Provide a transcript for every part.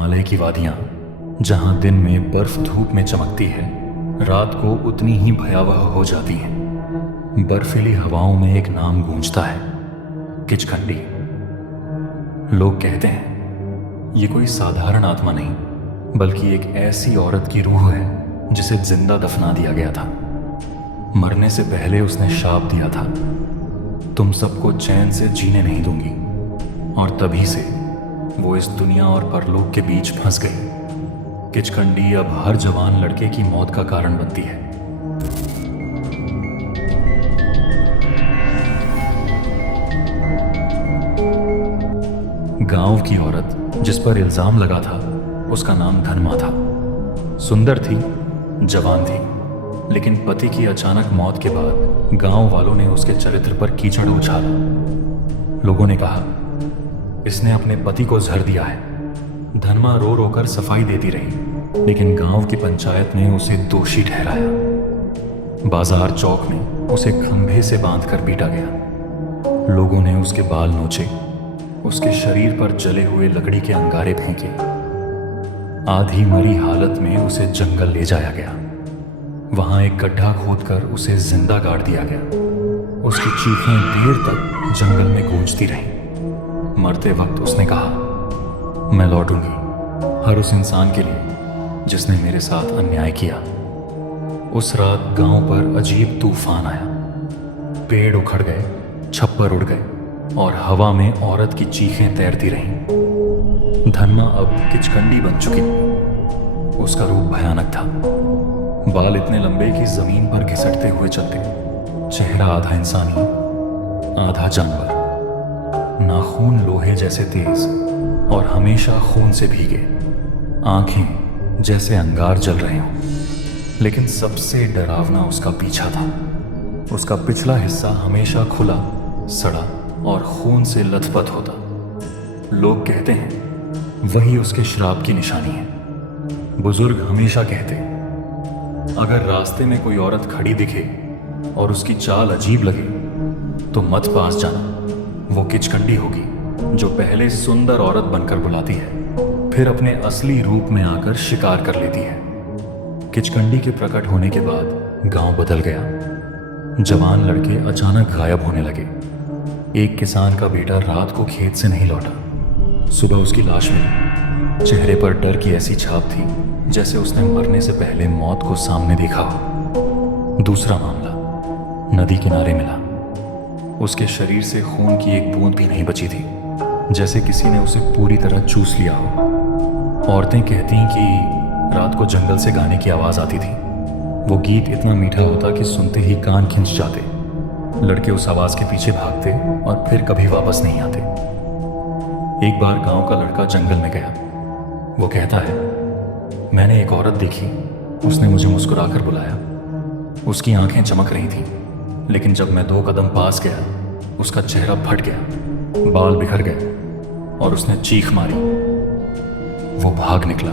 हिमालय की वादियां, जहां दिन में बर्फ धूप में चमकती है, रात को उतनी ही भयावह हो जाती हैं। बर्फीली हवाओं में एक नाम गूंजता है, किचकंडी। लोग कहते हैं ये कोई साधारण आत्मा नहीं, बल्कि एक ऐसी औरत की रूह है जिसे जिंदा दफना दिया गया था। मरने से पहले उसने शाप दिया था, तुम सबको चैन से जीने नहीं दूंगी। और तभी से वो इस दुनिया और परलोक के बीच फंस गई। किचकंडी अब हर जवान लड़के की मौत का कारण बनती है। गांव की औरत जिस पर इल्जाम लगा था, उसका नाम धनमा था। सुंदर थी, जवान थी, लेकिन पति की अचानक मौत के बाद गांव वालों ने उसके चरित्र पर कीचड़ उछाला। लोगों ने कहा इसने अपने पति को जहर दिया है। धनमा रो रो कर सफाई देती रही, लेकिन गांव की पंचायत ने उसे दोषी ठहराया। बाजार चौक में उसे खंभे से बांधकर पीटा गया। लोगों ने उसके बाल नोचे, उसके शरीर पर जले हुए लकड़ी के अंगारे फेंके। आधी मरी हालत में उसे जंगल ले जाया गया। वहां एक गड्ढा खोदकर उसे जिंदा गाड़ दिया गया। उसकी चीखें देर तक जंगल में गूंजती रहीं। मरते वक्त उसने कहा, मैं लौटूंगी हर उस इंसान के लिए जिसने मेरे साथ अन्याय किया। उस रात गांव पर अजीब तूफान आया। पेड़ उखड़ गए, छप्पर उड़ गए और हवा में औरत की चीखें तैरती रहीं। धनमा अब किचकंडी बन चुकी थी। उसका रूप भयानक था। बाल इतने लंबे कि जमीन पर घिसटते हुए चलते। चेहरा आधा इंसानी, आधा जानवर। नाखून लोहे जैसे तेज और हमेशा खून से भीगे। आंखें जैसे अंगार जल रहे हों। लेकिन सबसे डरावना उसका पीछा था। उसका पिछला हिस्सा हमेशा खुला, सड़ा और खून से लथपथ होता। लोग कहते हैं वही उसके श्राप की निशानी है। बुजुर्ग हमेशा कहते, अगर रास्ते में कोई औरत खड़ी दिखे और उसकी चाल अजीब लगे तो मत पास जाना। वो किचकंडी होगी जो पहले सुंदर औरत बनकर बुलाती है, फिर अपने असली रूप में आकर शिकार कर लेती है। किचकंडी के प्रकट होने के बाद गांव बदल गया। जवान लड़के अचानक गायब होने लगे। एक किसान का बेटा रात को खेत से नहीं लौटा। सुबह उसकी लाश मिली। चेहरे पर डर की ऐसी छाप थी जैसे उसने मरने से पहले मौत को सामने देखा हो। दूसरा मामला नदी किनारे मिला। उसके शरीर से खून की एक बूंद भी नहीं बची थी, जैसे किसी ने उसे पूरी तरह चूस लिया हो। औरतें कहती कि रात को जंगल से गाने की आवाज आती थी। वो गीत इतना मीठा होता कि सुनते ही कान खिंच जाते। लड़के उस आवाज के पीछे भागते और फिर कभी वापस नहीं आते। एक बार गांव का लड़का जंगल में गया। वो कहता है, मैंने एक औरत देखी। उसने मुझे मुस्कुराकर बुलाया। उसकी आंखें चमक रही थीं, लेकिन जब मैं 2 कदम पास गया, उसका चेहरा फट गया, बाल बिखर गए और उसने चीख मारी। वो भाग निकला,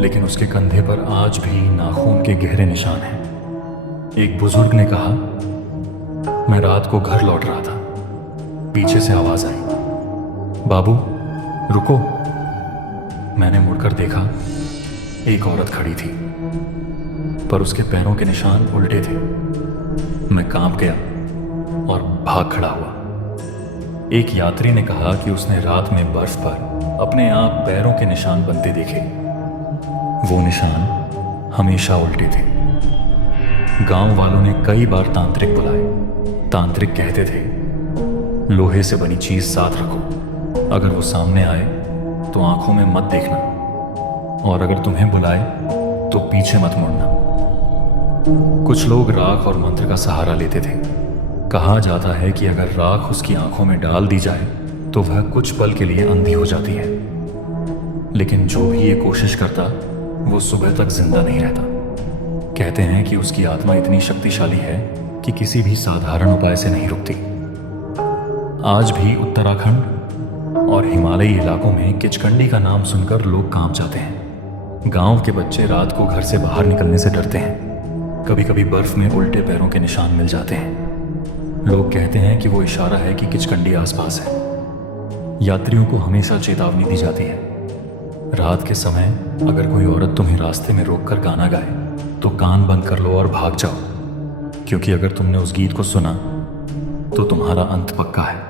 लेकिन उसके कंधे पर आज भी नाखून के गहरे निशान हैं। एक बुजुर्ग ने कहा, मैं रात को घर लौट रहा था। पीछे से आवाज आई, बाबू रुको। मैंने मुड़कर देखा, एक औरत खड़ी थी, पर उसके पैरों के निशान उल्टे थे। मैं कांप गया और भाग खड़ा हुआ। एक यात्री ने कहा कि उसने रात में बर्फ पर अपने आप पैरों के निशान बनते देखे। वो निशान हमेशा उल्टे थे। गांव वालों ने कई बार तांत्रिक बुलाए। तांत्रिक कहते थे, लोहे से बनी चीज साथ रखो। अगर वो सामने आए तो आंखों में मत देखना, और अगर तुम्हें बुलाए तो पीछे मत मुड़ना। कुछ लोग राख और मंत्र का सहारा लेते थे। कहा जाता है कि अगर राख उसकी आंखों में डाल दी जाए तो वह कुछ पल के लिए अंधी हो जाती है, लेकिन जो भी ये कोशिश करता वो सुबह तक जिंदा नहीं रहता। कहते हैं कि उसकी आत्मा इतनी शक्तिशाली है कि किसी भी साधारण उपाय से नहीं रुकती। आज भी उत्तराखंड और हिमालयी इलाकों में किचकंडी का नाम सुनकर लोग कांप जाते हैं। गांव के बच्चे रात को घर से बाहर निकलने से डरते हैं। कभी कभी बर्फ में उल्टे पैरों के निशान मिल जाते हैं। लोग कहते हैं कि वो इशारा है कि किचकंडी आसपास है। यात्रियों को हमेशा चेतावनी दी जाती है, रात के समय अगर कोई औरत तुम्हें रास्ते में रोककर गाना गाए तो कान बंद कर लो और भाग जाओ, क्योंकि अगर तुमने उस गीत को सुना तो तुम्हारा अंत पक्का है।